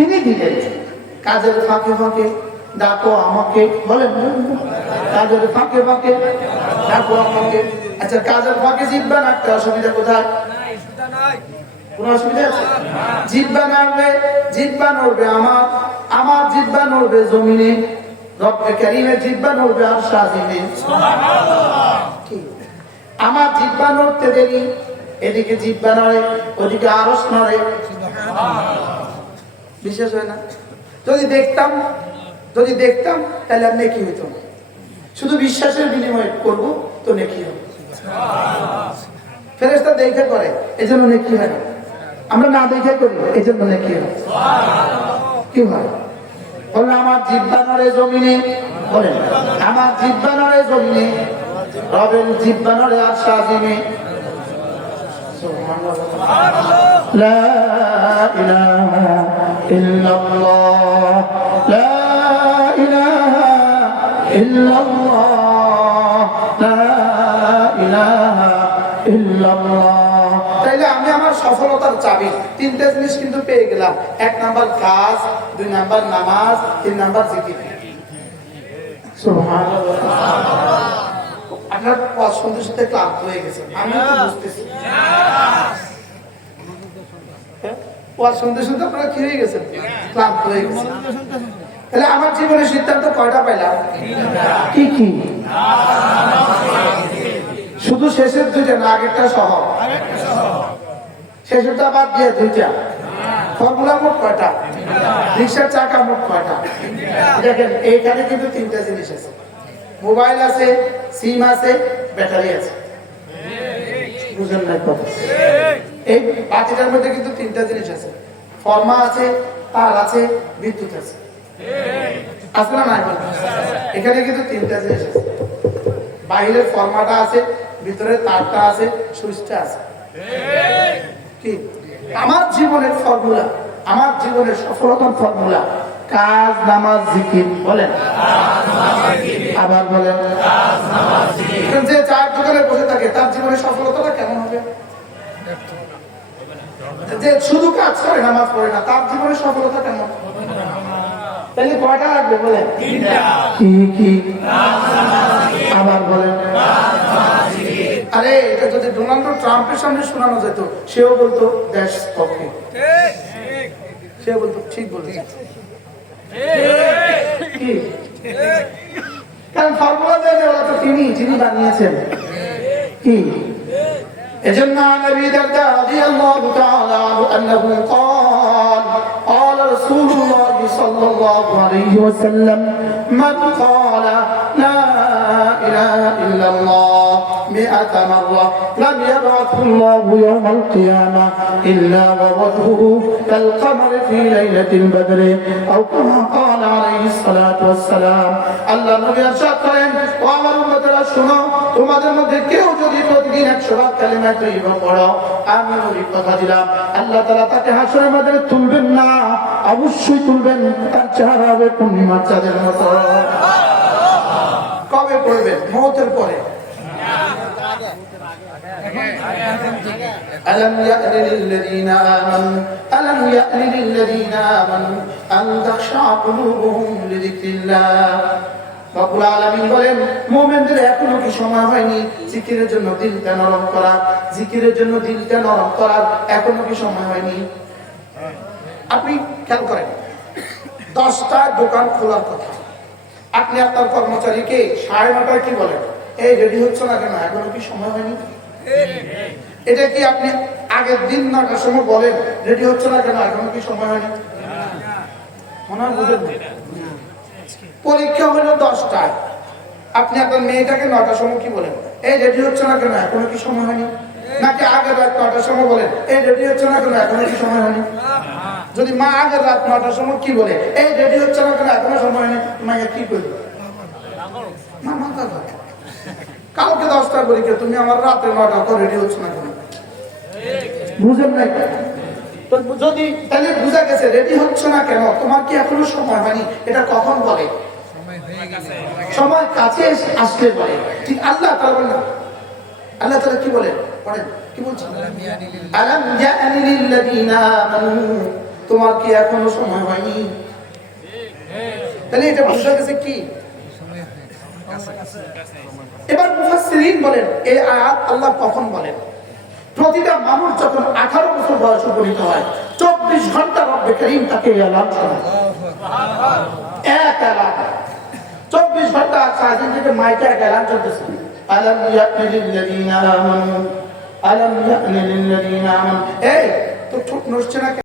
তিনি দিলেন। কাজের ফাঁকে ফাঁকে ডাকো আমাকে, বলেন কাজের ফাঁকে ফাঁকে ডাকো আমাকে। আচ্ছা, কাজের ফাঁকে জিহ্বা নাড়তে অসুবিধা কোথায়? কোন অসুবিধা আছে? জিহ্বা নাড়বে, জিহ্বা নড়বে আমার, আমার জিহ্বা নড়বে জমিনে, রব্বে কারীমের জিহ্বা নড়বে আরশ আজিমে। আমার জিহ্বা নড়তে দেরি, এদিকে জিহ্বা নড়ে, ওদিকে আরশ নড়ে। বিশেষ হয় না? যদি দেখতাম তাহলে আর নেকি হইতো না। শুধু বিশ্বাসের বিনিময়ে করব তো নেকি হবে। ফেরেশতা দেখে করে, এজন্য নেকি হয় না। আমরা না দেখে করি, এজন্য নেকি হয়। কি হয়? বললেন আমার জিহ্বা নড়ে জমিনে, বলেন আমার জিহ্বা নড়ে জমিনে, রবের জিহ্বা নড়ে আরশ আজিমে। লা ইলাহা ইল্লাল্লাহ, লা ইলাহা ইল্লাল্লাহ, লা ইলাহা ইল্লাল্লাহ। তাইলে আমি আমার সফলতার চাবি তিনটা জিনিস কিন্তু পেয়ে গেলাম। 1 নাম্বার কাজ, 2 নাম্বার নামাজ, 3 নাম্বার জিকির। সুবহানাল্লাহ। আপনার ওয়াজ শুনতে শুনতে ক্লান্ত হয়ে গেছে, আমি তো বুঝতেছি। ওয়াজ শুনতে শুনতে আপনারা কি হয়ে গেছেন? ক্লান্ত হয়ে গেছে। তাহলে আমার জীবনের সিদ্ধান্ত কয়টা পাইলাম? কি কি? শুধু শেষের দুইটা না, আগেরটা সহ? শেষেরটা বাদ দিয়ে দুইটা। ফর্মুলা মোট কয়টা? রিক্সার চাকা মোট কয়টা? দেখেন এইখানে কিন্তু 3টা জিনিস আছে। মোবাইল আছে, সিম আছে, ব্যাটারি আছে। বুঝেন না কথা? এই বাতিটার মধ্যে কিন্তু 3টা জিনিস আছে। ফর্মা আছে, তার আছে, বিদ্যুৎ আছে। আছে না নাই? এখানে কিন্তু 3টা জিনিস আছে। বাইরের ফর্মাটা আছে, ভিতরে তারটা আছে, সুইচটা আছে। কি আমার জীবনের ফর্মুলা, আমার জীবনের সফলতার ফর্মুলা? কাজ, নামাজ, জিকির। বলেন আবার বলেন। যে চায়ের দোকানে বসে থাকে তার জীবনের সফলতাটা কেমন হবে? যে শুধু কাজ করে নামাজ পড়ে না, তার জীবনের সফলতা কেমন? তাহলে কয়টা লাগবে? বলেন কি কি? আবার বলেন। আরে এটা যদি ডোনাল্ড ট্রাম্পের সামনে শোনানো যেত, সেও বলতো দেশ পক্ষে, সেও বলতো ঠিক বলেছে। কারণ ফর্মুলা দেয় ওরা তো তিনি বানিয়েছেন। কি এজন্য নবী দারদা রাদিয়াল্লাহু তাআলা আনহু قال قال رسول الله صلى الله عليه وسلم من قال لا اله الا الله 100 مرة لم يبعث الله يوم القيامة إلا ووجهه كالقمر في ليلة البدر أو كما قال عليه الصلاة والسلام। আল্লাহ নবী ارشاد করেন, ও আমার উম্মতেরা শুনো, তোমাদের মধ্যে কেউ যদি প্রতিদিন 100 বার কালিমা তাইয়্যিবা পড়ো, আমি নবী কথা দিলাম আল্লাহ তাআলা তাকে হাসরের ময়দানে তুলবেন না, অবশ্যই তুলবেন, তার চেহারা হবে পূর্ণিমার চাঁদের মতো। কবে পড়বেন? মওতের পরে। ألم يأن للذين آمنوا أن تخشع قلوبهم لذكر الله। রব্বুল আলামিন বলেন, মুমিনদের এখনো কি সময় হয়নি জিকিরের জন্য দিলটা নরম করা? জিকিরের জন্য দিলটা নরম করার এখনো কি সময় হয়নি? আপনি খেয়াল করেন, 10টা দোকান খোলার কথা, আপনি আপনার কর্মচারীকে 9:30 কি বলেন, এই রেডি হচ্ছে না কেন, এখনো কি সময় হয়নি? এটা কি আপনি আগের দিন 9টার সময় বলেন রেডি হচ্ছে না কেন, এখনো কি সময় হয়নি? মনে হয় বুঝেন। পরীক্ষা হলো 10টায়, আপনি আপনার মেয়েটাকে 9টার সময় কি বলেন, এই রেডি হচ্ছে না কেন, এখনো কি সময় হয়নি? নাকি আগের রাত 9টার সময় বলেন, এই রেডি হচ্ছে না কেন, এখনো কি সময় হয়নি? যদি মা আগের রাত 9টার সময় কি বলে, এই রেডি হচ্ছে না কেন, এখনো সময় হয়নি, মাইয়া কি করবে? কালকে 10টার পরীক্ষা, তুমি আমার রাতে 9টার পর রেডি হচ্ছে না কেন? বুঝেন নাই? যদি তাহলে বুঝা গেছে রেডি হচ্ছে না কেন, তোমার কি এখনো সময় হয়নি, এটা কখন বলে? সময় কাছে আসলে বলে। ঠিক আল্লাহ তাআলা বলেন, আল্লাহ তাআলা কি বলেন? পড়েন কি বলছেন? আলাম ইয়ানি লিল্লাযিনা আমানু তোমার কি এখনো সময় হয়নি? তাহলে এটা বোঝা গেছে কি? এবার মুফাসসিরিন বলেন এই আয়াত আল্লাহ কখন বলেন? প্রতিটা মানুষ যখন 18 বছর বয়স উপনীত হয় 24 ঘন্টা রব্বে কারীম তাকে এলান শোনায়। এক এলান 24 ঘন্টা সারাদিন থেকে মাইকে এক এলান চলতেছে। আলাম ইয়াকনি লিল্লাযীনা আমানু আলাম ইয়াকনি লিল্লাযীনা আমানু। এই তো ঠোঁট নড়ছে না।